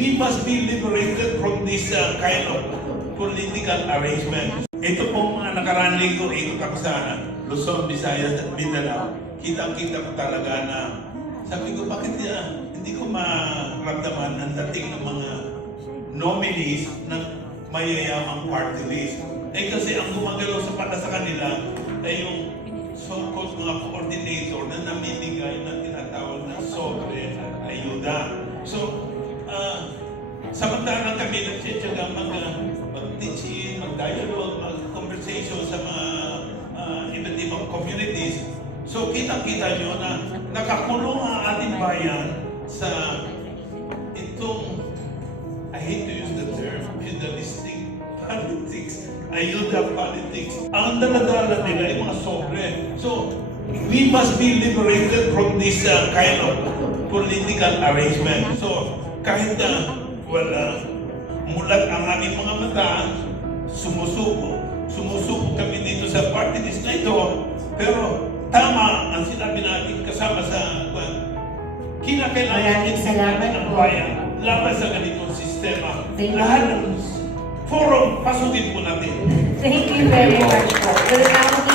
we must be liberated from this kind of political arrangement. Ito pong mga nakaraan linggo, ikot ako sa Luzon, Visayas at Mindanao. Kitang-kita ko talaga na sabi ko, bakit hindi ko maramdaman ang dating ng mga nominees ng mayayamang party list. Kasi ang gumagalaw sa kanila ay yung so-called mga coordinator na namimigay ng tinatawag na sobre at ayuda. So, samantalang kami nagtsitsaga mag-teaching, mag-dialogue, mag-conversation sa mga iba't ibang communities. So, kitang-kita nyo na nakakulong ang ating bayan sa itong, I hate to use the term, feudalistic politics, ayuda politics. Ang daladala nila ay mga sobre. So, we must be liberated from this kind of political arrangement. So, kahit mulat ang aming mga mata, sumusuko kami dito sa party list na ito, pero tama ang sinabi natin kasama sa kinakailangan natin ang bayan laban sa ganitong sistema. Lahat ng forum, pasukin po natin. Thank you very much po.